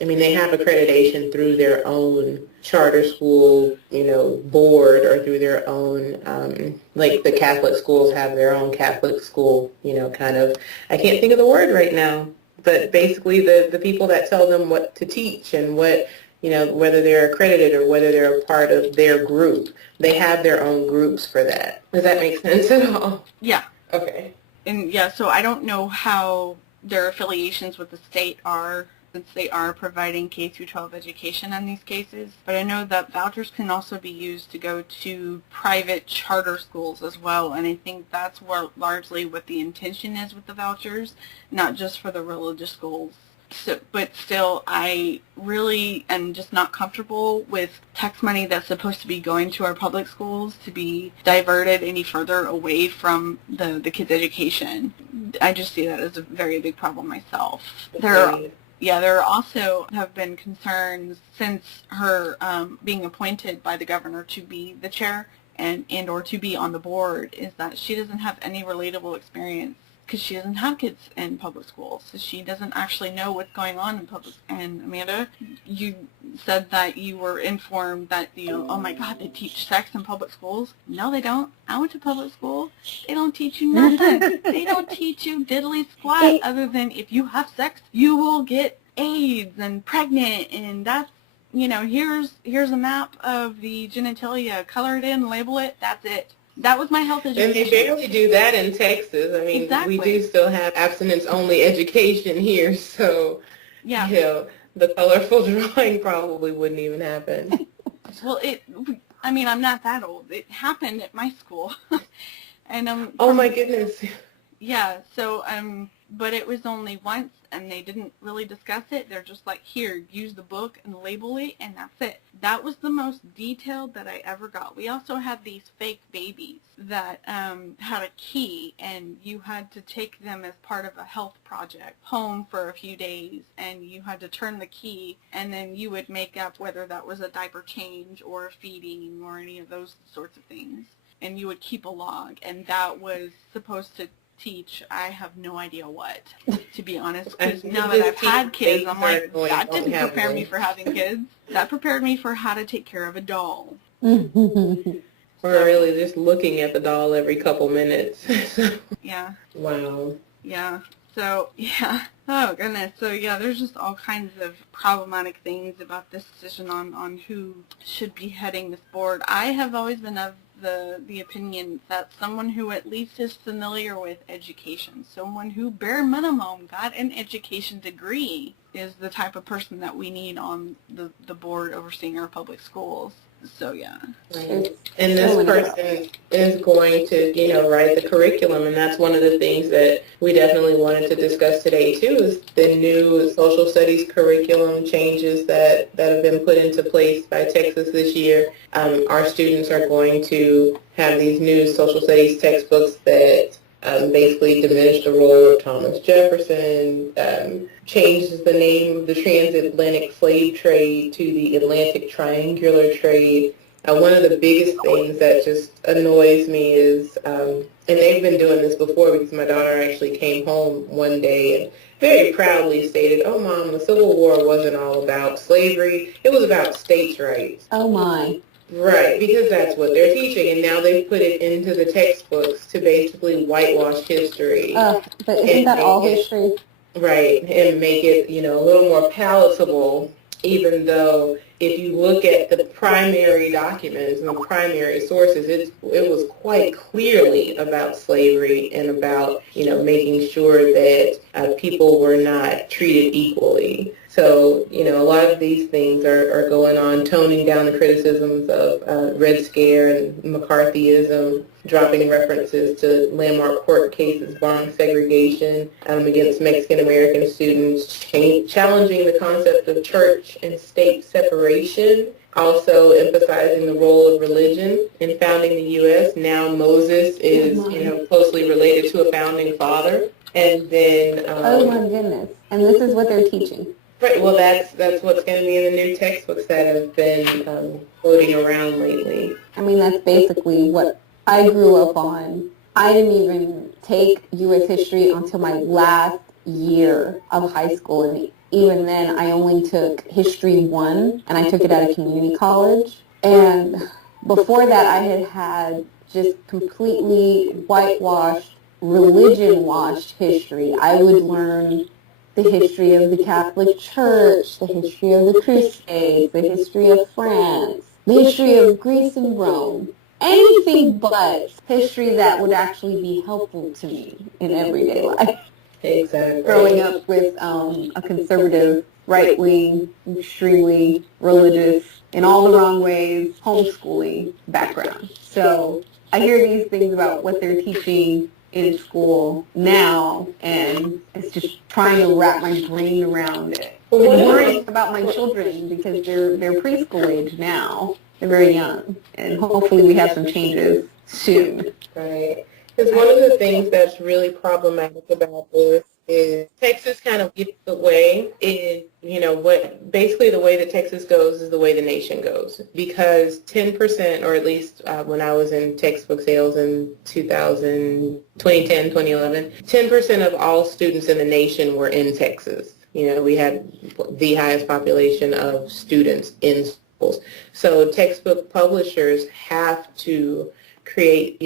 I mean, they have accreditation through their own charter school, board, or through their own, like the Catholic schools have their own Catholic school, kind of, I can't think of the word right now, but basically the people that tell them what to teach and what, whether they're accredited or whether they're a part of their group, they have their own groups for that. Does that make sense at all? Yeah. Okay. And yeah, so I don't know how their affiliations with the state are, since they are providing K-12 education in these cases. But I know that vouchers can also be used to go to private charter schools as well, and I think that's largely what the intention is with the vouchers, not just for the religious schools. So, but still, I really am just not comfortable with tax money that's supposed to be going to our public schools to be diverted any further away from the kids' education. I just see that as a very big problem myself. There also have been concerns since her being appointed by the governor to be the chair and or to be on the board, is that she doesn't have any relatable experience because she doesn't have kids in public schools, so she doesn't actually know what's going on in public. And Amanda, you said that you were informed that, oh my God, they teach sex in public schools. No, they don't. I went to public school. They don't teach you nothing. They don't teach you diddly squat other than if you have sex, you will get AIDS and pregnant, and that's, here's a map of the genitalia, color it in, label it, that's it. That was my health education. And they barely do that in Texas. I mean, exactly. We do still have abstinence-only education here, so, yeah. The colorful drawing probably wouldn't even happen. Well, I'm not that old. It happened at my school. And oh my goodness. Yeah, so but it was only once, and they didn't really discuss it. They're just like, here, use the book and label it, and that's it. That was the most detailed that I ever got. We also had these fake babies that had a key, and you had to take them as part of a health project home for a few days, and you had to turn the key, and then you would make up whether that was a diaper change or a feeding or any of those sorts of things, and you would keep a log, and that was supposed to teach, I have no idea what, to be honest, because now that I've had kids, I'm like, that didn't prepare me for having kids. That prepared me for how to take care of a doll. Or really just looking at the doll every couple minutes. Yeah. Wow. Yeah. So, yeah. Oh, goodness. So, yeah, there's just all kinds of problematic things about this decision on who should be heading this board. I have always been of the opinion that someone who at least is familiar with education, someone who bare minimum got an education degree, is the type of person that we need on the board overseeing our public schools. So, yeah. Right. And this person is going to, write the curriculum, and that's one of the things that we definitely wanted to discuss today, too, is the new social studies curriculum changes that have been put into place by Texas this year. Our students are going to have these new social studies textbooks that basically diminish the role of Thomas Jefferson, changes the name of the transatlantic slave trade to the Atlantic triangular trade. One of the biggest things that just annoys me is, and they've been doing this before because my daughter actually came home one day and very proudly stated, "Oh, Mom, the Civil War wasn't all about slavery. It was about states' rights." Oh, my. Right, because that's what they're teaching, and now they've put it into the textbooks to basically whitewash history. But isn't that all history? Right, and make it, a little more palatable, even though if you look at the primary documents and the primary sources, it was quite clearly about slavery and about, making sure that people were not treated equally. So, a lot of these things are going on, toning down the criticisms of Red Scare and McCarthyism, dropping references to landmark court cases barring segregation against Mexican-American students, challenging the concept of church and state separation, also emphasizing the role of religion in founding the U.S. Now Moses is, closely related to a founding father. And then... oh, my goodness. And this is what they're teaching. Right. Well, that's what's going to be in the new textbooks that have been floating around lately. I mean, that's basically what I grew up on. I didn't even take U.S. history until my last year of high school, even then, I only took History 1, and I took it at a community college. And before that, I had just completely whitewashed, religion-washed history. I would learn the history of the Catholic Church, the history of the Crusades, the history of France, the history of Greece and Rome. Anything but history that would actually be helpful to me in everyday life. Exactly. Growing up with a conservative, right-wing, extremely religious, in all the wrong ways, homeschooling background. So I hear these things about what they're teaching in school now, and it's just trying to wrap my brain around it. I'm worried about my children because they're preschool age now. They're very young, and hopefully we have some changes soon. Right. Because one of the things that's really problematic about this is Texas kind of gets the way is, basically the way that Texas goes is the way the nation goes. Because 10%, or at least when I was in textbook sales in 2010, 2011, 10% of all students in the nation were in Texas. We had the highest population of students in schools. So textbook publishers have to create,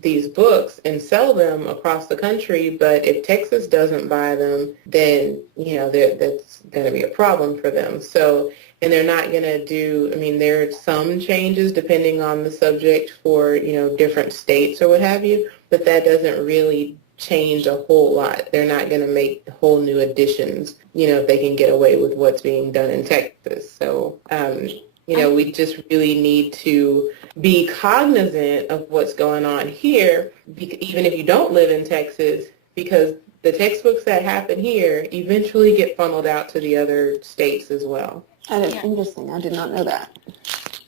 these books and sell them across the country, but if Texas doesn't buy them, then, that's going to be a problem for them. So, and they're not going to there are some changes depending on the subject for, different states or what have you, but that doesn't really change a whole lot. They're not going to make whole new additions, if they can get away with what's being done in Texas. So, we just really need to be cognizant of what's going on here, even if you don't live in Texas, because the textbooks that happen here eventually get funneled out to the other states as well. That is interesting. I did not know that.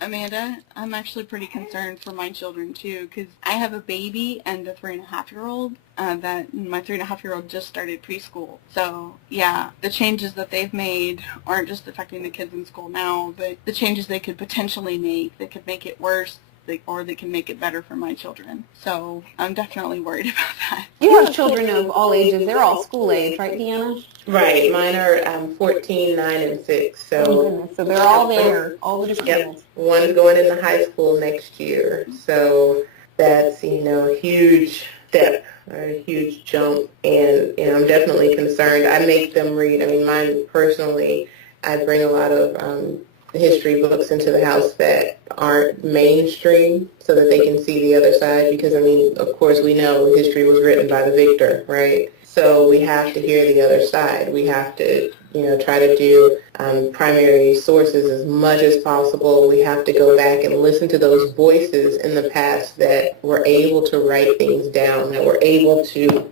Amanda, I'm actually pretty concerned for my children too, because I have a baby and a 3.5-year-old. That my 3.5-year-old just started preschool. So yeah, the changes that they've made aren't just affecting the kids in school now, but the changes they could potentially make that could make it worse, or they can make it better for my children. So I'm definitely worried about that. You have children of all ages. They're all school age, right, Deanna? Right. Mine are 14, 9, and 6. So, oh, goodness. So they're all there, all the different yep. One's going into high school next year. So that's, a huge step or a huge jump. And, I'm definitely concerned. I make them read. Mine personally, I bring a lot of history books into the house that aren't mainstream so that they can see the other side because, of course, we know history was written by the victor, right? So we have to hear the other side. We have to, try to do primary sources as much as possible. We have to go back and listen to those voices in the past that were able to write things down, that were able to,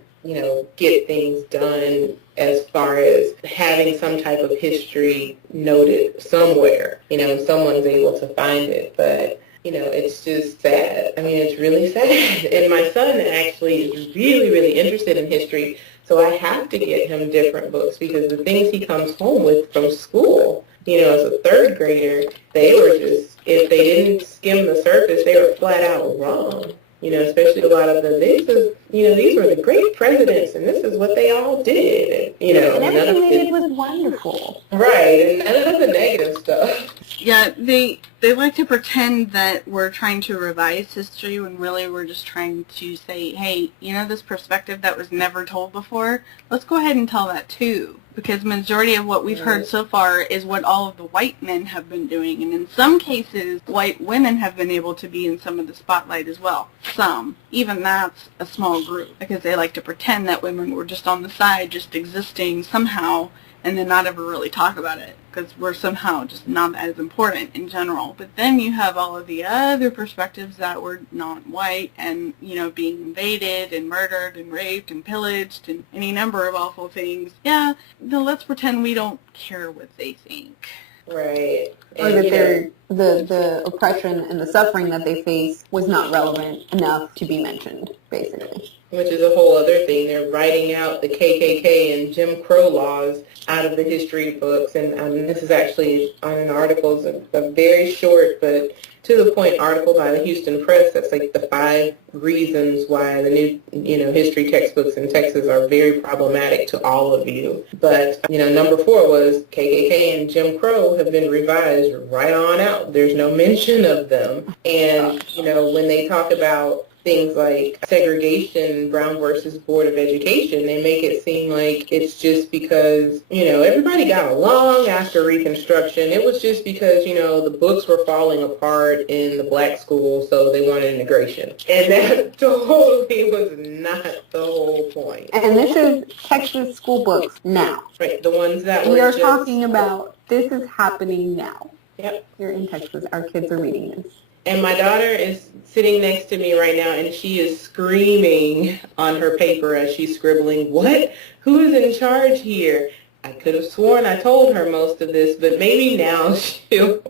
get things done as far as having some type of history noted somewhere, and someone's able to find it. But, it's just sad. It's really sad. And my son actually is really, really interested in history, so I have to get him different books because the things he comes home with from school, as a third grader, they were just, if they didn't skim the surface, they were flat out wrong. Especially a lot of them, these were the great presidents, and this is what they all did. And everything they did was wonderful. Right, and none of the negative stuff. Yeah, they like to pretend that we're trying to revise history when really we're just trying to say, hey, this perspective that was never told before, let's go ahead and tell that too. Because majority of what we've heard so far is what all of the white men have been doing. And in some cases, white women have been able to be in some of the spotlight as well. Some. Even that's a small group. Because they like to pretend that women were just on the side, just existing somehow, and then not ever really talk about it. Because we're somehow just not as important in general. But then you have all of the other perspectives that were not white and, being invaded and murdered and raped and pillaged and any number of awful things. Yeah, let's pretend we don't care what they think. Right. Or that the oppression and the suffering that they face was not relevant enough to be mentioned, basically. Which is a whole other thing. They're writing out the KKK and Jim Crow laws out of the history books. And this is actually on an article, it's a very short but to the point article by the Houston Press. That's like the 5 reasons why the new, history textbooks in Texas are very problematic to all of you. But, number 4 was KKK and Jim Crow have been revised right on out. There's no mention of them. And, when they talk about things like segregation, Brown versus Board of Education, they make it seem like it's just because, everybody got along after Reconstruction. It was just because, the books were falling apart in the black schools, so they wanted integration. And that totally was not the whole point. And this is Texas school books now. Right, the ones that we were are just talking about, this is happening now. Yep. Here in Texas, our kids are reading this. And my daughter is sitting next to me right now, and she is screaming on her paper as she's scribbling, "What? Who is in charge here?" I could have sworn I told her most of this, but maybe now she'll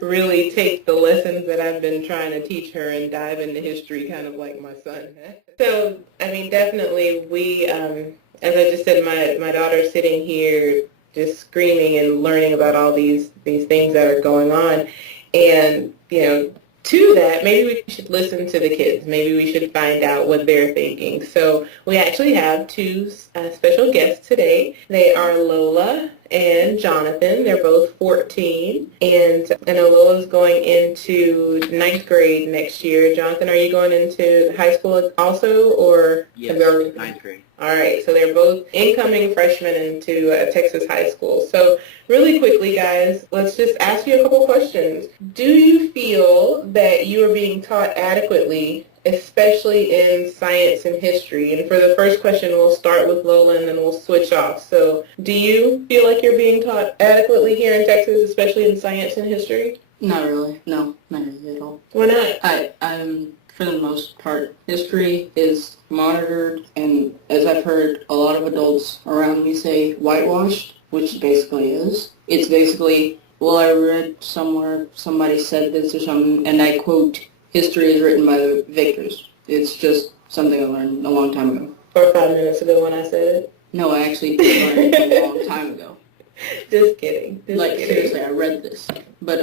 really take the lessons that I've been trying to teach her and dive into history kind of like my son has. So, definitely we, as I just said, my daughter's sitting here just screaming and learning about all these things that are going on. And, to that, maybe we should listen to the kids. Maybe we should find out what they're thinking. So we actually have 2 special guests today. They are Lola and Jonathan. They're both 14. And I know Lola's going into 9th grade next year. Jonathan, are you going into high school also? Or yes, 9th grade. All right, so they're both incoming freshmen into Texas high school. So really quickly, guys, let's just ask you a couple questions. Do you feel that you are being taught adequately, especially in science and history? And for the first question, we'll start with Lola and then we'll switch off. So do you feel like you're being taught adequately here in Texas, especially in science and history? Not really. No, not really at all. Why not? I'm for the most part, history is monitored, and as I've heard a lot of adults around me say, whitewashed, which it basically is. It's basically, well, I read somewhere, somebody said this or something, and I quote, history is written by the victors. It's just something I learned a long time ago. Or 5 minutes ago when I said it? No, I actually did learn it a long time ago. Just kidding. Seriously, I read this. But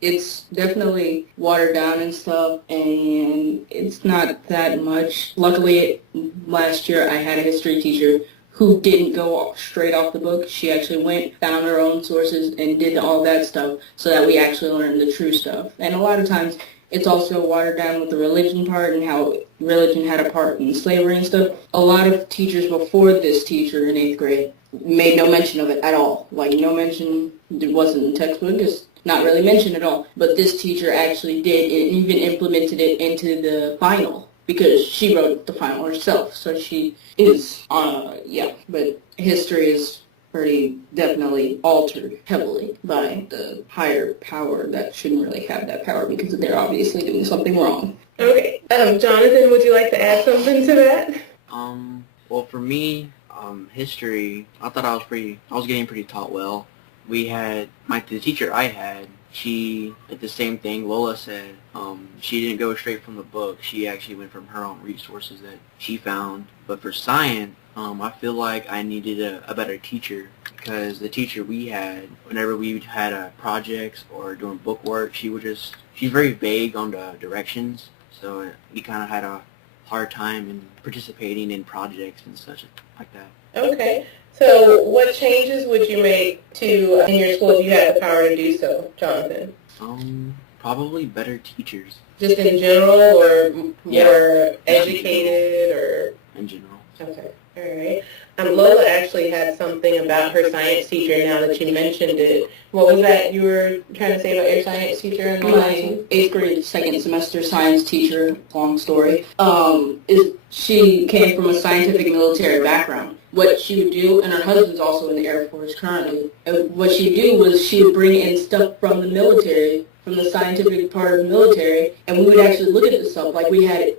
it's definitely watered down and stuff, and it's not that much. Luckily, last year I had a history teacher who didn't go straight off the book. She actually went, found her own sources, and did all that stuff so that we actually learned the true stuff. And a lot of times, it's also watered down with the religion part and how religion had a part in slavery and stuff. A lot of teachers before this teacher in 8th grade made no mention of it at all. Like, no mention, it wasn't in the textbook, just not really mentioned at all. But this teacher actually did, and even implemented it into the final, because she wrote the final herself. So she is, but history is pretty definitely altered heavily by the higher power that shouldn't really have that power because they're obviously doing something wrong. Okay. Jonathan, would you like to add something to that? Well, for me, history, I thought I was getting pretty taught well. We had, the teacher I had, she did the same thing Lola said. She didn't go straight from the book. She actually went from her own resources that she found. But for science, I feel like I needed a better teacher, because the teacher we had, whenever we had projects or doing book work, she's very vague on the directions. So we kind of had a hard time in participating in projects and such like that. Okay. So what changes would you make to in your school if you had the power to do so, Jonathan? Probably better teachers. Just in general, or more educated, or? In general. Okay. All right. Lola actually had something about her science teacher now that you mentioned it. What was that you were trying to say about your science teacher in My 8th grade, 2nd semester science teacher, long story, she came from a scientific military background. What she would do, and her husband's also in the Air Force currently, what she'd do was she would bring in stuff from the military, from the scientific part of the military, and we would actually look at this stuff. Like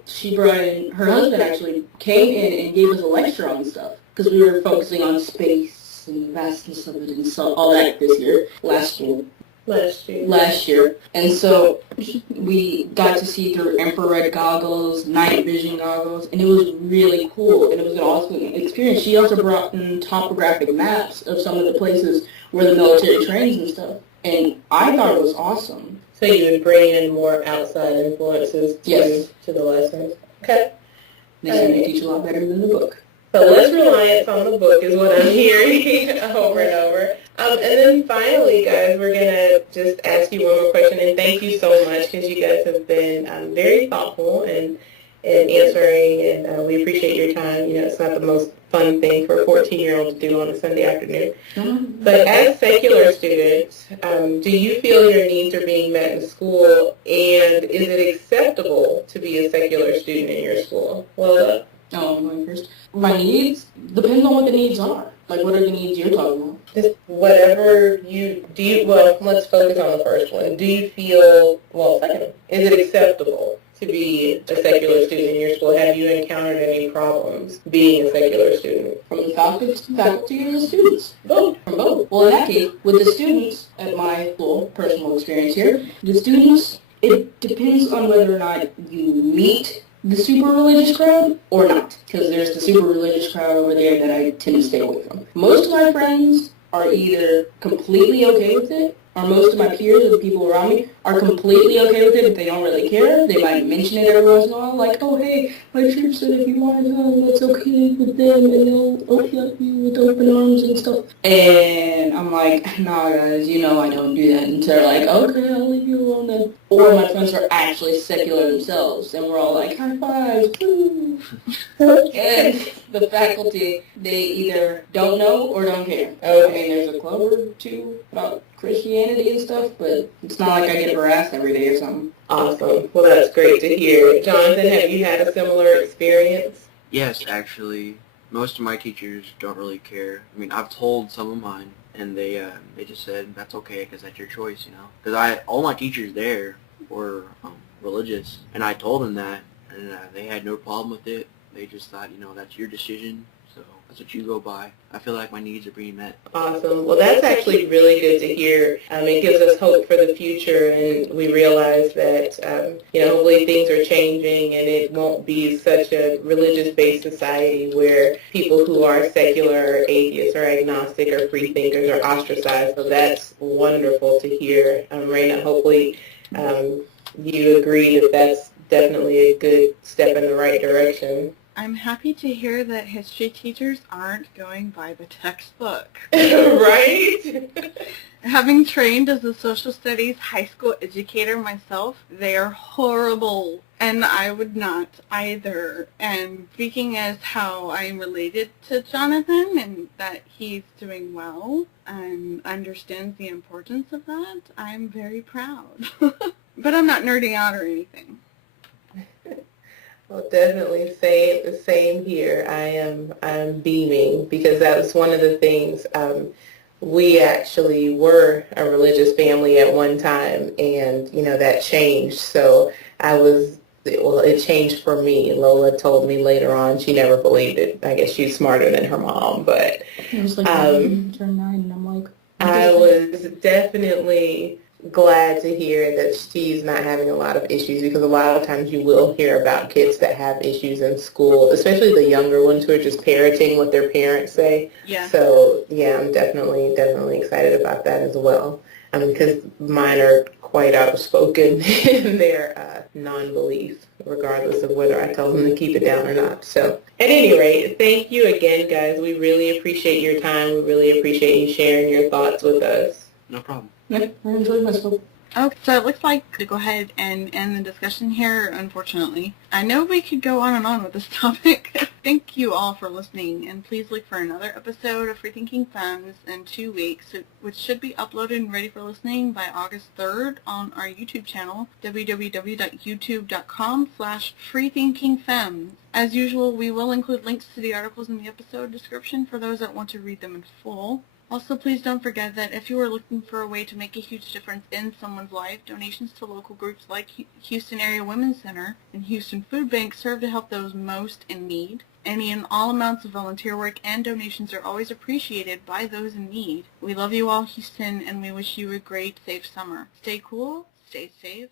she brought in, her husband actually came in and gave us a lecture on stuff, because we were focusing on space and the vastness of it and so all that last year. last year. And so we got to see through infrared goggles, night vision goggles, and it was really cool. And it was an awesome experience. She also brought in topographic maps of some of the places where the military trains and stuff. And I thought it was awesome. So you would bring in more outside influences to the lessons? Okay. They said you teach a lot better than the book. So less reliance on the book is what I'm hearing over and over. And then finally, guys, we're going to just ask you one more question. And thank you so much because you guys have been very thoughtful and answering. And we appreciate your time. You know, it's not the most fun thing for a 14-year-old to do on a Sunday afternoon. But as secular students, do you feel your needs are being met in school? And is it acceptable to be a secular student in your school? Well, I'm going first. My needs depends on what the needs are. Like, what are the needs you're talking about? Just whatever you do. Well, let's focus on the first one. Do you feel, second, is it acceptable to be a secular student in your school? Have you encountered any problems being a secular student? From the faculty or the students? Both. From both. Well, in that case, with the students at my school, personal experience here, the students, it depends on whether or not you meet the super religious crowd or not, because there's the super religious crowd over there that I tend to stay away from. Most of my friends are either completely okay with it, or most of my peers or the people around me are completely okay with it, but they don't really care. They might mention it every once in a while, like, oh, hey, my church said if you want to come, that's okay with them, and they'll open up you with open arms and stuff. And I'm like, nah, guys, you know I don't do that. And they're like, okay, I'll leave you alone then. Or my friends are actually secular themselves, and we're all like, high fives, woo. And the faculty, they either don't know or don't care. I mean, there's a club or two about Christianity and stuff, but it's not like I get harassed every day or something. Awesome. Well, that's great to hear. Jonathan, have you had a similar experience? Yes, actually. Most of my teachers don't really care. I mean, I've told some of mine, and they just said, that's okay, because that's your choice, you know. Because all my teachers there were religious, and I told them that, and they had no problem with it. They just thought, you know, that's your decision, so that's what you go by. I feel like my needs are being met. Awesome. Well, that's actually really good to hear. It gives us hope for the future, and we realize that, hopefully things are changing, and it won't be such a religious-based society where people who are secular, or atheists, or agnostic, or free thinkers are ostracized. So that's wonderful to hear. Raina, hopefully you agree that that's definitely a good step in the right direction. I'm happy to hear that history teachers aren't going by the textbook. Right? Having trained as a social studies high school educator myself, they are horrible, and I would not either. And speaking as how I'm related to Jonathan and that he's doing well and understands the importance of that, I'm very proud. But I'm not nerding out or anything. Well, definitely say the same here. I'm beaming because that was one of the things. We actually were a religious family at one time, and that changed. So it changed for me. Lola told me later on she never believed it. I guess she's smarter than her mom, but it was like turn 9, and I'm like, I was definitely glad to hear that she's not having a lot of issues, because a lot of times you will hear about kids that have issues in school, especially the younger ones who are just parroting what their parents say. Yeah. So, yeah, I'm definitely excited about that as well, because mine are quite outspoken in their non-belief, regardless of whether I tell them to keep it down or not. So, at any rate, thank you again, guys. We really appreciate your time. We really appreciate you sharing your thoughts with us. No problem. I enjoyed myself. Okay, so it looks like to go ahead and end the discussion here, unfortunately. I know we could go on and on with this topic. Thank you all for listening, and please look for another episode of Freethinking Femmes in 2 weeks, which should be uploaded and ready for listening by August 3rd on our YouTube channel, www.youtube.com/freethinkingfemmes. As usual, we will include links to the articles in the episode description for those that want to read them in full. Also, please don't forget that if you are looking for a way to make a huge difference in someone's life, donations to local groups like Houston Area Women's Center and Houston Food Bank serve to help those most in need. Any and all amounts of volunteer work and donations are always appreciated by those in need. We love you all, Houston, and we wish you a great, safe summer. Stay cool, stay safe,